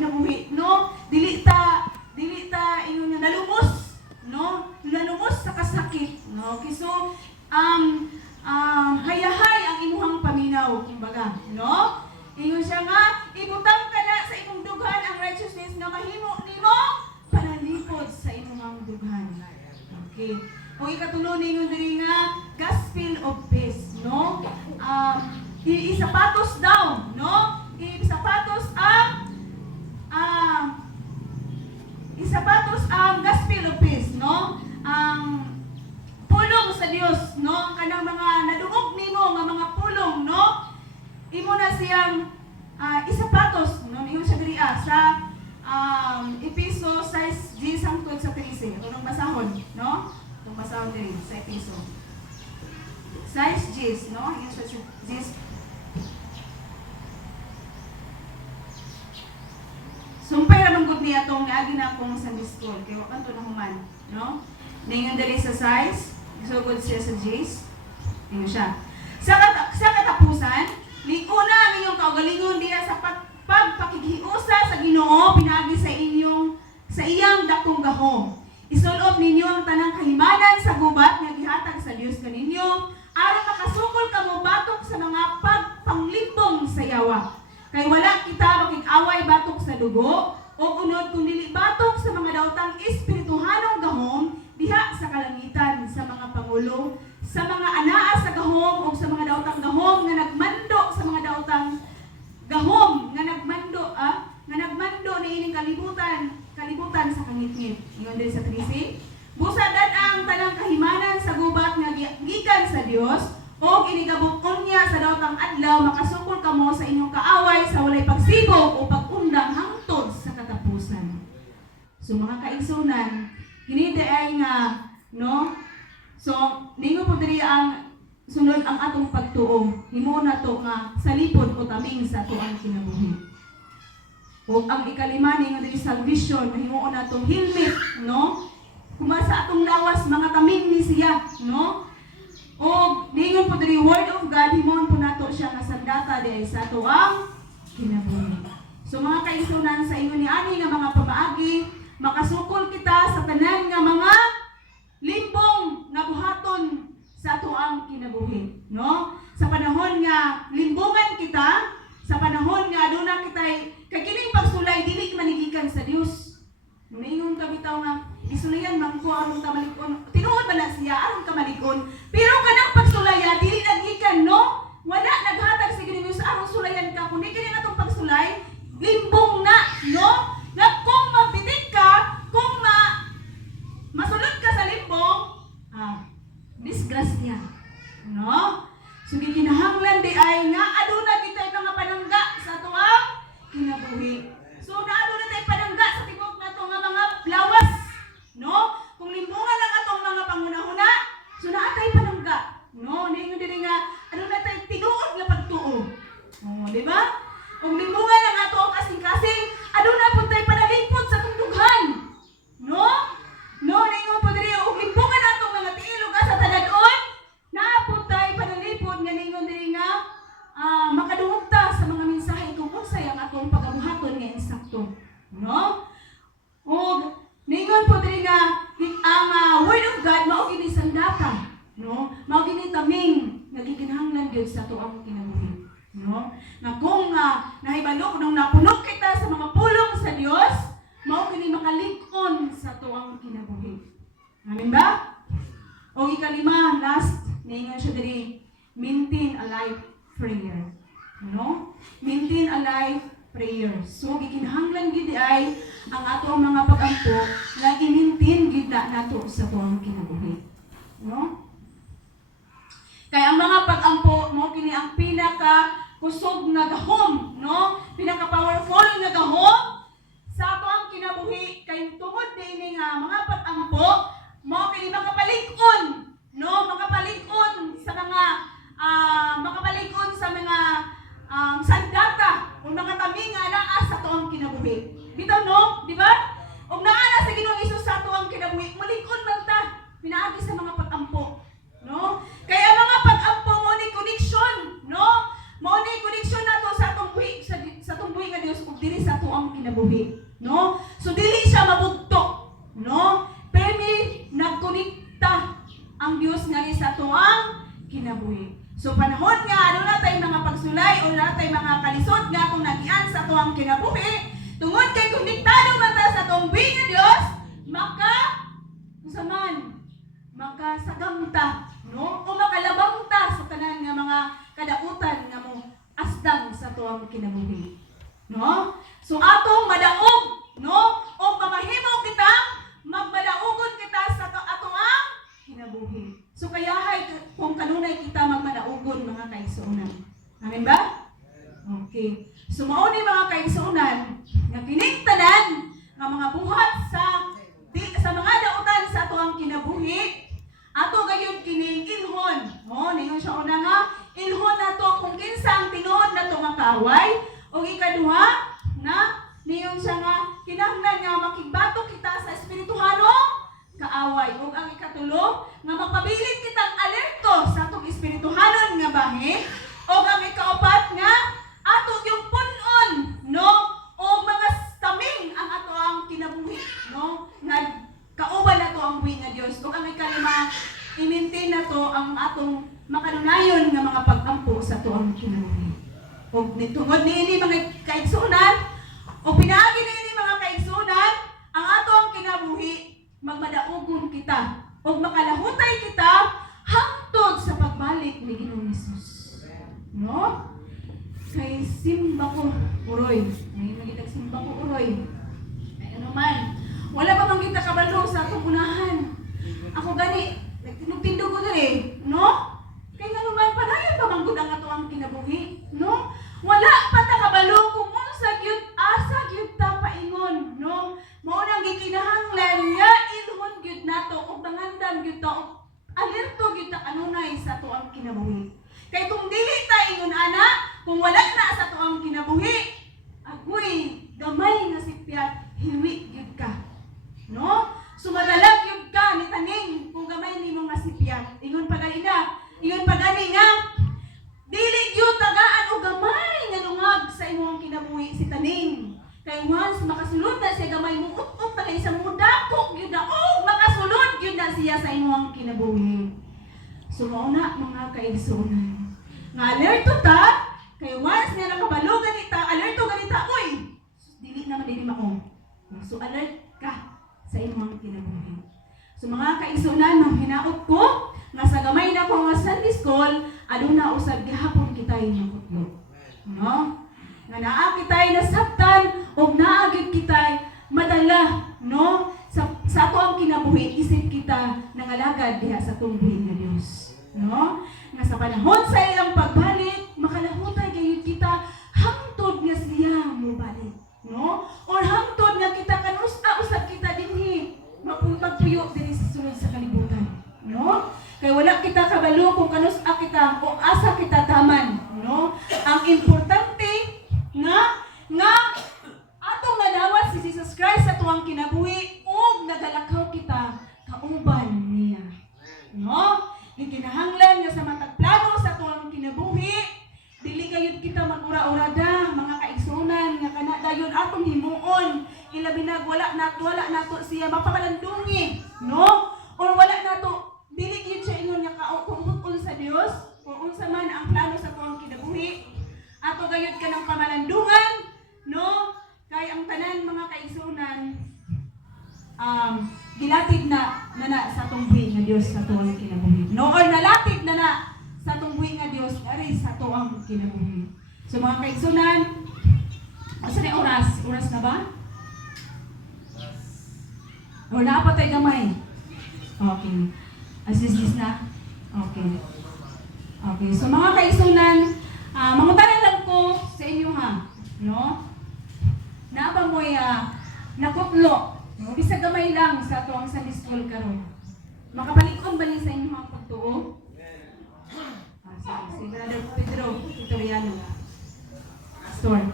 kinabuhi, no? Dili ta ingon nga nalumos, no? Nalumos sa kasakit, no? Okay, so hayahay ang imuhang paminaw, kumbaga, no? Ingon siya nga, ibutang ka na sa imong dughan ang righteousness nga mahimo nimo panalipod sa imong dughan. Okay. Kung ikatulo ningon diri nga gospel of peace, no? Isapatos daw, no? Isapatos ang gospel of peace, no? Ang pulong sa Dios, no? Kanang mga nadungog nimo nga mga pulong, no? Imo na siyang isapatos, no? Ingon siya diri sa Episo 6:10 hangtod sa 13. Unang basahon, no? Itong basahon diri sa Episo 6:10, no? Ingon siya 10. Sumpay ra manggod niya tong niagi na akong Sunday school kay wa kanto na human, no? Ningon diri sa size, isugod siya sa J's. Ingon siya. Sa katapusan, liuna ang inyong kaugalingon diya sa pagpakighiusa sa Ginoo pinaagi sa iyang dakong gahom. Isulob ninyo ang tanang kahimanan sa gubat nga gihatag sa Dios kaninyo aron makasukol kamo batok sa mga pagpanglimbong sa yawa. Kay wala kita makig-away batok sa dugo o unod kung dili batok sa mga daotang espirituhanong gahom diha sa kalangitan, sa mga pangulo, sa mga anaa sa gahom o sa mga daotang gahom nga nagmando sa mga daotang gahom nga nagmando ni ining kalibutan sa kangitngit. Ingon diri sa 13. Busadan ang tanang kahimanan sa gubat nga gikan sa Dios o inigabukon niya sa daotang adlaw makasukol kamo sa inyong kaaway sa walay pagsibog o pag-undang hangtod sa katapusan. So mga kaigsunan, kini ay nga, no? So ningo po diri ang sunod ang atong pagtuo. Himo na to nga salipod o taming sa atoang kinabuhi. O ang ikalima ningo diri salvation, mahimo na tong helmet, no? Kuma sa atong lawas mga taming ni siya, no? O ningon po diri word of God, himon po nato siya nga sandata diri sa ato ang kinabuhi. So mga kaigsunan sa ingon ni ani nga mga pamaagi, makasukol kita sa tanan nga mga limbong nga buhaton sa ato ang kinabuhi, no? Sa panahon nga limbongan kita, sa panahon nga aduna kitay kay kining pagsulay dili manigikan sa Dios. Mingon ka bitaw nga isulayan man ko aron ka malikon. Tinuod ba na siya aron ka malikon? Pero kanang pagsulaya dili nagikan, no? Wala naghatag sa Ginoo sa aron sulayan ka kundi kini atong pagsulay limbong na, no? Nga kung mabitik ka, kung masulod ka sa limbong, disgrasya, no? So gikinahanglan di ay nga aduna kitay mga panangga sa ato ang kinabuhi. So naaduna tay panangga sa tibok nato nga mga lawas, no? Kung limbongan lang atong mga pangunahuna, so naatay panangga, no? Ningon diri nga aduna tay tinuod nga pagtuo. Oh, di ba? Kung limbongan lang ato ang kasing-kasing, aduna pud tay panalipod sa tungdughan. No? No, ningon po diri og limbongan atong mga tiilog sa tanadon, naapod tay panalipod nga ningon diri nga makadungog ta sa mga mensahe kung unsay ang atong pagabuhaton nga insakto. No? Og ningon po diri nga ang word of God mao kini sandata, no? Mao kini taming nagikinahanglan gyud sa tuang kinabuhi, no? Na kung nahibalo nung napuno kita sa mga pulong sa Dios, mao kini makalig-on sa tuang kinabuhi. Amen ba? O ikalima, last, ningon siya diri, maintain a life prayer. No? Maintain a life prayer. So gikinahanglan gid ay ang ato mga pagampo nga i-maintain gid nato sa tuang kinabuhi. No? Kaya ang mga pagampo mo kini ang pinaka kusog nga gahom, no? Pinaka powerful nga gahom sa ato ang kinabuhi kay tungod dinhi nga mga pagampo mo kini makapalig-on, no? Makapalig-on sa mga sandata o mga tabi nga naa sa tuang kinabuhi. Bitaw, no? Di ba? Og naa sa Ginoong Hesus sa tuang kinabuhi, malig-on man ta pinaagi sa mga pagampo, no? Kaya mga pagampo mo ni connection, no? Mo ni connection nato sa atong buhi sa atong buhi nga Dios ug diri sa tuang kinabuhi. kinabuhi, no? So dili siya mabugto, no? Pero may nagkonekta ang Dios nga ni sa tuang kinabuhi. So panahon nga ano na tay mga pagsulay o na tay mga kalisod nga kung nagian sa tuang kinabuhi, tungod kay konektado man ta sa tumbing nga Dios, makasagamta, no? O makalabangta sa tanan nga mga kadautan nga mo asdang sa tuang kinabuhi, no? So atong madaog, no? O mamahimo kita, magmadaugon kita sa atoang kinabuhi. So kayahay kung kanunay kita magmadaugon mga kaigsuonan. Amen ba? Okay. So mao ni mga kaigsuonan nga kining tanan nga mga buhat sa mga dautan sa atoang kinabuhi. Ato gayud kining ilhon. Oh, ningon siya una nga ilhon nato kung kinsa ang tinuod nato nga kaaway o ikaduha na ningon siya nga kinahanglan nga makigbatok kita sa espirituhanong kaaway ug ang ikatulo nga magpabilin kitang alerto sa atong espirituhanon nga bahin o ang ikaapat nga ato yung punon, no? O mga taming ang ato ang kinabuhi, no? Nga kauban nato ang buhi nga Dios. Ug ang ikalima, i-maintain nato ang atong makanunayon nga mga pag-ampo sa ato ang kinabuhi. Ug nitungod niini mga kaigsuonan, o pinaagi niini mga kaigsuonan, ang ato ang kinabuhi magmadaugon kita ug makalahutay kita hangtod sa pagbalik ni Ginoong Hesus. No? Kay simba ko uroy. Ay magitag simba ko uroy. Ay ano man. Wala pa man kita kabalo sa atong unahan. Ako gani nagtinog-tindog ko diri, no? Kay nga naman panayon pa man gud ang ato ang kinabuhi, no? Wala pa ta kabalo kung unsa gyud asa gyud ta paingon, no? Mao nang gikinahanglan nga ilhon gyud nato ug mangandam gyud ta ug alerto gyud ta kanunay sa ato ang kinabuhi. Kay kung dili ta ingon ana, kung wala na sa ato ang kinabuhi, agoy gamay nga sipyat hiwi gyud ka. No? So madalag yun ka ni taning kung gamay ni mong masipyan. Ingon pa gani na. Ingon pa gani nga. Dili yun tagaan o gamay nga lungag sa imong kinabuhi si taning. Kay once makasulod na siya gamay mo ut-ut na kay isang mudako yun na. Oh, makasulod yun na siya sa imong kinabuhi. So mauna mga kaigsuonan. Nga alerto ta. Kay once nga nakabalo ganita, alerto ganita. Uy! Dili naman dili mako. So alert ka sa imong kinabuhi. So mga kaigsuonan, nang hinaot ko nga sa gamay na ko nga Sunday school, aduna usab gihapon kitay nakutlo. No? Nga naa kitay nasabtan ug naa gyud kitay madala, no? Sa ato ang kinabuhi, isip kita nangalagad diha sa tungbuhi nga Dios. No? Nga sa panahon sa ilang pagbalik, makalahutay gayud kita hangtod nga siya mobalik. No? Or hangtod nga kita kanusa usab kita dinhi magpuyo diri sa sulod sa kalibutan, no? Kay wala kita kabalo kung kanusa kita o asa kita taman, no? Ang importante nga atong nadawat si Jesus Christ sa tuwang kinabuhi ug nagalakaw kita kauban niya, no? Gikinahanglan nga sa matag plano sa tuwang kinabuhi, dili gayud kita magura-urada mga kaigsuonan nga kana dayon atong himuon ilabi na wala nato siya mapakalandungi, no? Or wala nato dili gyud siya ingon nga kaukumpon sa Dios kung unsa man ang plano sa tuwang kinabuhi ato gayud ka ng pamalandungan, no? Kay ang tanan mga kaigsuonan gilatid na sa tungbuhi nga Dios sa tuwang kinabuhi, no? Or nalatid na sa tungbuhi nga Dios ari sa tuwang kinabuhi. So mga kaigsuonan, asa ni oras na ba? O naapatay gamay? Okay. Asis na? Okay. Okay. So mga kaigsuonan, mangutanan lang ko sa inyo ha. No? Naaba mo'y nakutlo. No? Bisa gamay lang sa tuwang Sunday school karon. Makapalikon ba niya sa inyo mga pagtuo? Si Brother Pedro Vitoriano. Store.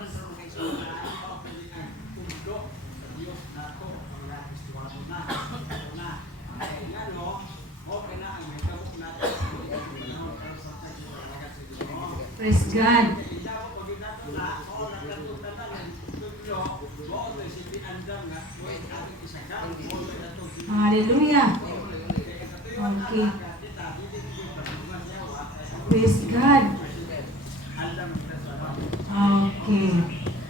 Praise God. Hallelujah. Okay. Praise God. Okay.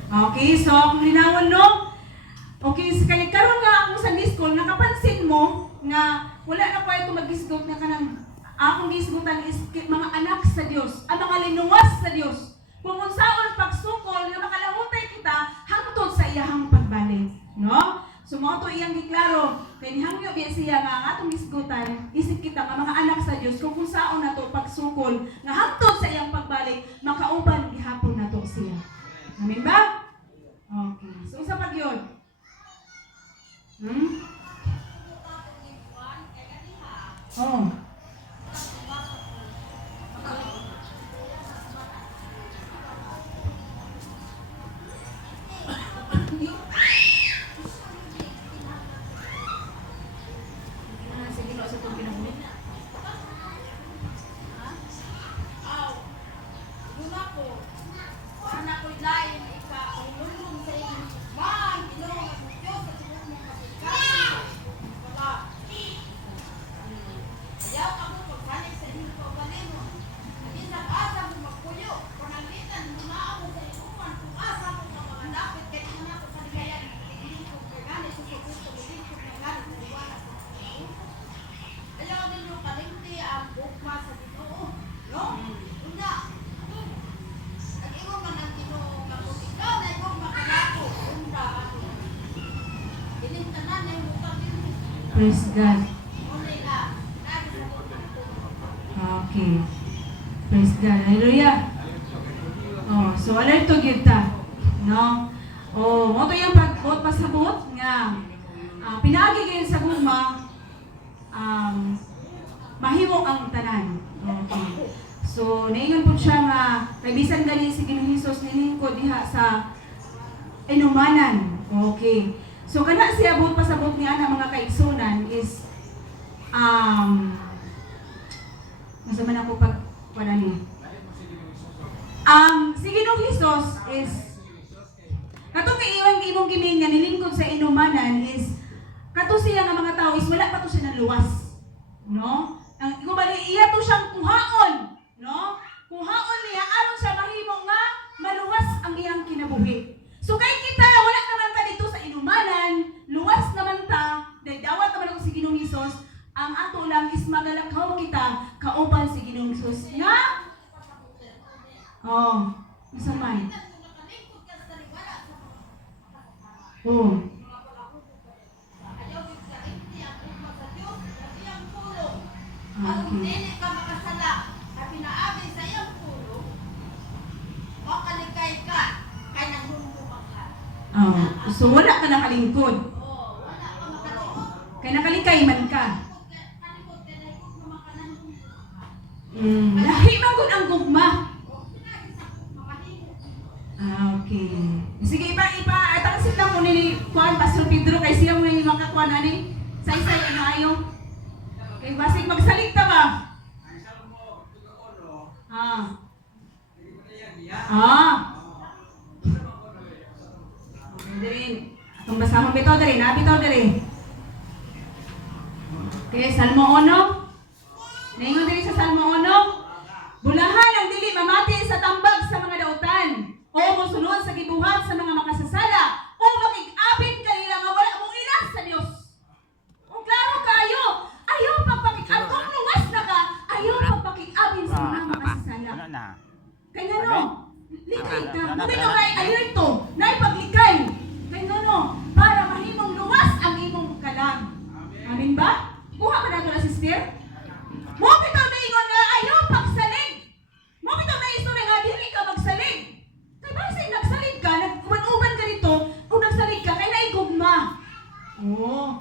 Okay, so kung linawon no? Okay, so kaya karon nga akong Sunday school, nakapansin mo nga wala na ko ito mag-isgot na kanang akong gisgutan is mga anak sa Dios, ang mga linuwas sa Dios. Kung unsaon pagsukol nga makalahutay kita hangtod sa iyahang pagbalik, no? So mo to iyang giklaro kay nihangyo biya siya nga ang atong gisgutan isip kita nga mga anak sa Dios kung unsaon nato pagsukol nga hangtod sa iyang pagbalik makauban gihapon nato siya. Amen ba? Okay. So sa pagyon. Oh. Praise God. Okay. Praise God. Hallelujah. Oh, so alert to give ta. No? Oh, mo to yung pagbot pasabot nga pinaagi kayo sa gugma mahimo ang tanan. Okay. So, naingon po siya nga kay bisan gani si Ginoong Hesus nilingkod diha sa inumanan. Okay. So kana siya buot pasabot niya na mga kaigsunan is nasa man ako pag panani. Si Ginoong Hesus is katong imong giming nga nilingkod sa inumanan is kato siya nga mga tao is wala pa to siya naluwas. No? Ang kumali iya to siyang kuhaon, no? Kuhaon niya aron sa mahimo nga maluwas ang iyang kinabuhi. So kay kita wala naman ta dito sa inumanan, luwas naman ta, dahil dawat naman ako si Ginoong Hesus, ang ato lang is magalakaw kita kauban si Ginoong Hesus nga masamay. Hindi ka makasala na pinaabay sa iyang pulo, makalikay ka, kaya nanghumumang ka. So wala ka nakalingkod. Wala ka makalikot. Kaya nakalikay man ka. Kalikot, kaya nalikot naman ka nanghumumang ka. Lahi man gud ang gugma. Makahimo. Okay. Sige, itansin lang mo ni Juan Pastor Pedro kay siya mo yung makakuan ani. Say-say ano ayo. Kay basig magsalita ba? Diri. Atong basahon bitaw diri, bitaw diri. Okay, Salmo 1. Naingon diri sa Salmo 1. Bulahan ang dili mamati sa tambag sa mga dautan, o mosunod sa gibuhat sa mga makasasala, o makig-abin kanila nga wala mong ilas sa Dios. O klaro kayo, ayaw pagpakig-abin, kung luwas na ka, ayaw pagpakig-abin sa mga makasasala. Kaya no, likay ka, bumitaw kay alerto, na ipaglikay. Kaya no, para mahimong luwas ang imong kalag. Amin ba? Kuha ka na ito na sister? Mo bitaw na ingon nga ayaw pagsalig. Mo bitaw na istorya nga dili ka magsalig. Kay base nagsalig ka, nagkuman-uban ka dito, kung nagsalig ka kay naigugma. Oh,